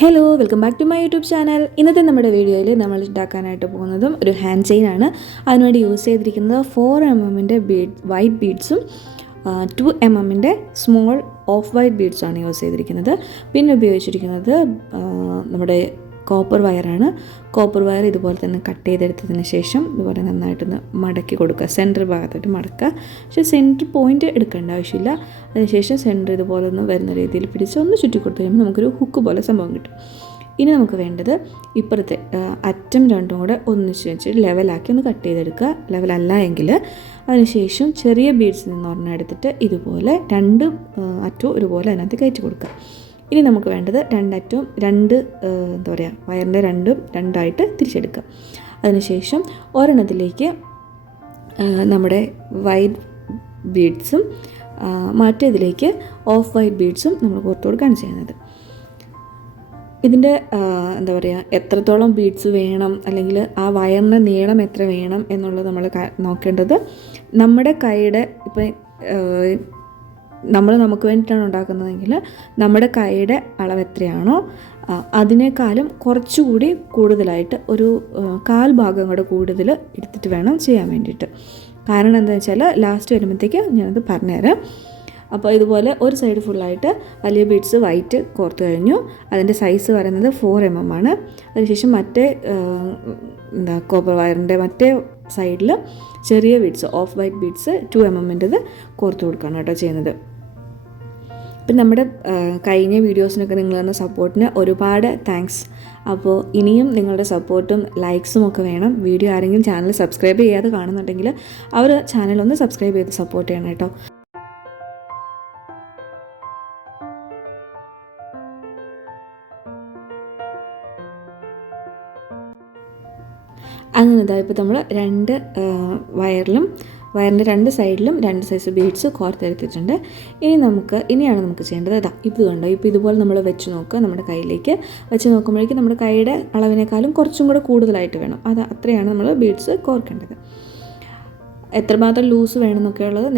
Hello, welcome back to my YouTube channel. ഇന്നത്തെ നമ്മുടെ വീഡിയോയിൽ നമ്മൾ ഉണ്ടാക്കാനായിട്ട് പോകുന്നതും ഒരു ഹാൻഡ് ചെയിനാണ്. അതിനുവേണ്ടി യൂസ് ചെയ്തിരിക്കുന്നത് 4mm വൈറ്റ് ബീഡ്സും 2mm സ്മോൾ ഓഫ് വൈറ്റ് ബീഡ്സാണ് യൂസ് ചെയ്തിരിക്കുന്നത്. പിന്നെ ഉപയോഗിച്ചിരിക്കുന്നത് നമ്മുടെ കോപ്പർ വയറാണ്. കോപ്പർ വയർ ഇതുപോലെ തന്നെ കട്ട് ചെയ്തെടുത്തതിന് ശേഷം ഇതുപോലെ നന്നായിട്ടൊന്ന് മടക്കി കൊടുക്കുക, സെൻറ്റർ ഭാഗത്തായിട്ട് മടക്കുക. പക്ഷേ സെൻറ്റർ പോയിൻ്റ് എടുക്കേണ്ട ആവശ്യമില്ല. അതിനുശേഷം സെൻറ്റർ ഇതുപോലെ ഒന്ന് വരുന്ന രീതിയിൽ പിടിച്ച് ഒന്ന് ചുറ്റി കൊടുത്തു കഴിയുമ്പോൾ നമുക്കൊരു ഹുക്ക് പോലെ സംഭവം കിട്ടും. ഇനി നമുക്ക് വേണ്ടത് ഇപ്പുറത്തെ അറ്റം രണ്ടും കൂടെ ഒന്നിച്ച് വെച്ചിട്ട് ലെവലാക്കി ഒന്ന് കട്ട് ചെയ്തെടുക്കുക. ലെവലല്ല എങ്കിൽ അതിനുശേഷം ചെറിയ ബീഡ്സിൽ നിന്ന് ഒരെണ്ണം എടുത്തിട്ട് ഇതുപോലെ രണ്ട് അറ്റവും ഒരുപോലെ അതിനകത്ത് കയറ്റി കൊടുക്കുക. ഇനി നമുക്ക് വേണ്ടത് രണ്ടറ്റവും വയറിൻ്റെ രണ്ടായിട്ട് തിരിച്ചെടുക്കുക. അതിനുശേഷം ഒരെണ്ണത്തിലേക്ക് നമ്മുടെ വൈറ്റ് ബീഡ്സും മറ്റേതിലേക്ക് ഓഫ് വൈറ്റ് ബീഡ്സും നമ്മൾ പുറത്തു കൊടുക്കുകയാണ് ചെയ്യുന്നത്. ഇതിൻ്റെ എത്രത്തോളം ബീഡ്സ് വേണം, അല്ലെങ്കിൽ ആ വയറിൻ്റെ നീളം എത്ര വേണം എന്നുള്ളത് നമ്മൾ നോക്കേണ്ടത് നമ്മുടെ കൈയുടെ നമുക്ക് വേണ്ടിയിട്ടാണ് ഉണ്ടാക്കുന്നതെങ്കിൽ നമ്മുടെ കൈയുടെ അളവ് എത്രയാണോ അതിനേക്കാളും കുറച്ചുകൂടി കൂടുതലായിട്ട് ഒരു 1/4 ഭാഗം കൂടെ കൂടുതൽ എടുത്തിട്ട് വേണം ചെയ്യാൻ വേണ്ടിയിട്ട്. കാരണം എന്താണെന്ന് വെച്ചാൽ ലാസ്റ്റ് വരുമ്പോഴത്തേക്ക് ഞാനത് പറഞ്ഞുതരാം. അപ്പോൾ ഇതുപോലെ ഒരു സൈഡ് ഫുള്ളായിട്ട് വലിയ ബീഡ്സ് വൈറ്റ് കോർത്ത് കഴിഞ്ഞു. അതിൻ്റെ സൈസ് പറയുന്നത് 4mm ആണ്. അതിനുശേഷം മറ്റേ കോപ്പർ വയറിൻ്റെ മറ്റേ സൈഡിൽ ചെറിയ beads of white beads 2mm കോർത്ത് കൊടുക്കുകയാണ് കേട്ടോ ചെയ്യുന്നത്. അപ്പം നമ്മുടെ കഴിഞ്ഞ വീഡിയോസിനൊക്കെ നിങ്ങൾ തന്ന സപ്പോർട്ടിന് ഒരുപാട് താങ്ക്സ്. അപ്പോൾ ഇനിയും നിങ്ങളുടെ സപ്പോർട്ടും ലൈക്സും ഒക്കെ വേണം. വീഡിയോ ആരെങ്കിലും ചാനൽ സബ്സ്ക്രൈബ് ചെയ്യാതെ കാണുന്നുണ്ടെങ്കിൽ അവർ ചാനലൊന്ന് സബ്സ്ക്രൈബ് ചെയ്ത് സപ്പോർട്ട് ചെയ്യണം കേട്ടോ. അങ്ങനെ ഇപ്പോൾ നമ്മൾ വയറിൻ്റെ രണ്ട് സൈഡിലും 2 സൈസ് ബീഡ്സ് കോർത്തെടുത്തിട്ടുണ്ട്. ഇനിയാണ് നമുക്ക് ചെയ്യേണ്ടത് ഇപ്പോൾ കണ്ടോ, ഇപ്പോൾ ഇതുപോലെ നമ്മൾ വെച്ച് നോക്കുക. നമ്മുടെ കയ്യിലേക്ക് വെച്ച് നോക്കുമ്പോഴേക്കും നമ്മുടെ കൈയുടെ അളവിനേക്കാളും കുറച്ചും കൂടെ കൂടുതലായിട്ട് വേണം. അത്രയാണ് നമ്മൾ ബീഡ്സ് കോർക്കേണ്ടത്. എത്രമാത്രം ലൂസ് വേണമെന്നൊക്കെ ഉള്ളത്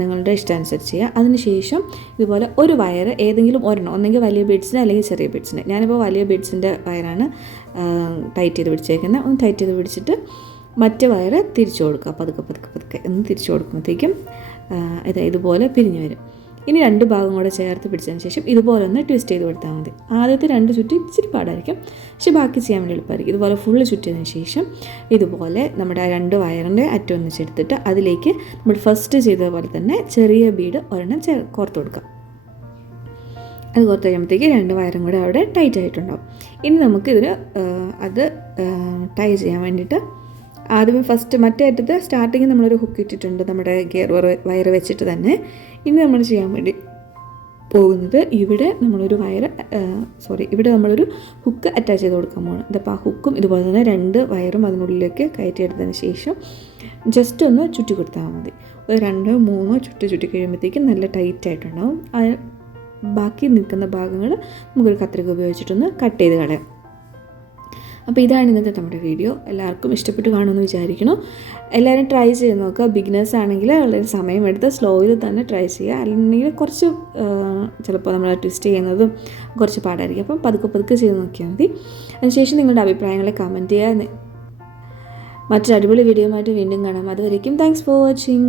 നിങ്ങളുടെ ഇഷ്ടമനുസരിച്ച് ചെയ്യുക. അതിനുശേഷം ഇതുപോലെ ഒരു വയർ ഏതെങ്കിലും ഒരെണ്ണം, ഒന്നെങ്കിൽ വലിയ ബീഡ്സിന് അല്ലെങ്കിൽ ചെറിയ ബീഡ്സിന്. ഞാനിപ്പോൾ വലിയ ബീഡ്സിൻ്റെ വയറാണ് ടൈറ്റ് ചെയ്ത് പിടിച്ചേക്കുന്നത്. ഒന്ന് ടൈറ്റ് ചെയ്ത് പിടിച്ചിട്ട് മറ്റേ വയർ തിരിച്ചു കൊടുക്കുക. പതുക്കെ ഒന്ന് തിരിച്ചു കൊടുക്കുമ്പോഴത്തേക്കും ഇതുപോലെ പിരിഞ്ഞു വരും. ഇനി 2 ഭാഗം കൂടെ ചേർത്ത് പിടിച്ചതിന് ശേഷം ഇതുപോലെ ഒന്ന് ട്വിസ്റ്റ് ചെയ്ത് കൊടുത്താൽ മതി. ആദ്യത്തെ 2 ചുറ്റി ഇച്ചിരി പാടായിരിക്കും, പക്ഷെ ബാക്കി ചെയ്യാൻ വേണ്ടി എളുപ്പമായിരിക്കും. ഇതുപോലെ ഫുള്ള് ചുറ്റിയതിന് ശേഷം ഇതുപോലെ നമ്മുടെ 2 വയറിൻ്റെ അറ്റം ഒന്നിച്ചെടുത്തിട്ട് അതിലേക്ക് നമ്മൾ ഫസ്റ്റ് ചെയ്തതുപോലെ തന്നെ ചെറിയ ബീഡ് ഒരെണ്ണം കോർത്ത് കൊടുക്കുക. അത് കോർത്ത് കഴിയുമ്പോഴത്തേക്ക് 2 വയറും കൂടെ അവിടെ ടൈറ്റ് ആയിട്ടുണ്ടാവും. ഇനി നമുക്കിതിന് ടൈ ചെയ്യാൻ വേണ്ടിയിട്ട് ആദ്യമേ ഫസ്റ്റ് മറ്റേ അറ്റത്ത് സ്റ്റാർട്ടിങ്ങിൽ നമ്മളൊരു ഹുക്ക് ഇട്ടിട്ടുണ്ട് നമ്മുടെ ഗിയർ വയർ വെച്ചിട്ട് തന്നെ. ഇനി നമ്മൾ ചെയ്യാൻ വേണ്ടി പോകുന്നത് ഇവിടെ നമ്മളൊരു ഹുക്ക് അറ്റാച്ച് ചെയ്ത് കൊടുക്കാൻ പോകണം. ഇതിപ്പോൾ ആ ഹുക്കും ഇതുപോലെ തന്നെ 2 വയറും അതിനുള്ളിലേക്ക് കയറ്റിയെടുത്തതിന് ശേഷം ജസ്റ്റ് ഒന്ന് ചുറ്റി കൊടുത്താൽ മതി. ഒരു 2-3 ചുറ്റി കഴിയുമ്പോഴത്തേക്കും നല്ല ടൈറ്റ് ആയിട്ടുണ്ടാവും. ബാക്കി നിൽക്കുന്ന ഭാഗങ്ങൾ നമുക്കൊരു കത്രിക ഉപയോഗിച്ചിട്ടൊന്ന് കട്ട് ചെയ്ത് കളയാം. അപ്പോൾ ഇതാണ് ഇന്നത്തെ നമ്മുടെ വീഡിയോ. എല്ലാവർക്കും ഇഷ്ടപ്പെട്ട് കാണുമെന്ന് വിചാരിക്കുന്നു. എല്ലാവരും ട്രൈ ചെയ്ത് നോക്കുക. ബിഗിനേഴ്സ് ആണെങ്കിൽ വളരെ സമയമെടുത്ത് സ്ലോയിൽ തന്നെ ട്രൈ ചെയ്യുക. അല്ലെങ്കിൽ കുറച്ച് ചിലപ്പോൾ നമ്മൾ ട്വിസ്റ്റ് ചെയ്യുന്നതും കുറച്ച് പാടായിരിക്കും. അപ്പം പതുക്കെ ചെയ്ത് നോക്കിയാൽ മതി. അതിനുശേഷം നിങ്ങളുടെ അഭിപ്രായങ്ങളെ കമൻറ്റ് ചെയ്യുക. മറ്റൊരു അടിപൊളി വീഡിയോയുമായിട്ട് വീണ്ടും കാണാം. അതുവരേക്കും താങ്ക്സ് ഫോർ വാച്ചിങ്.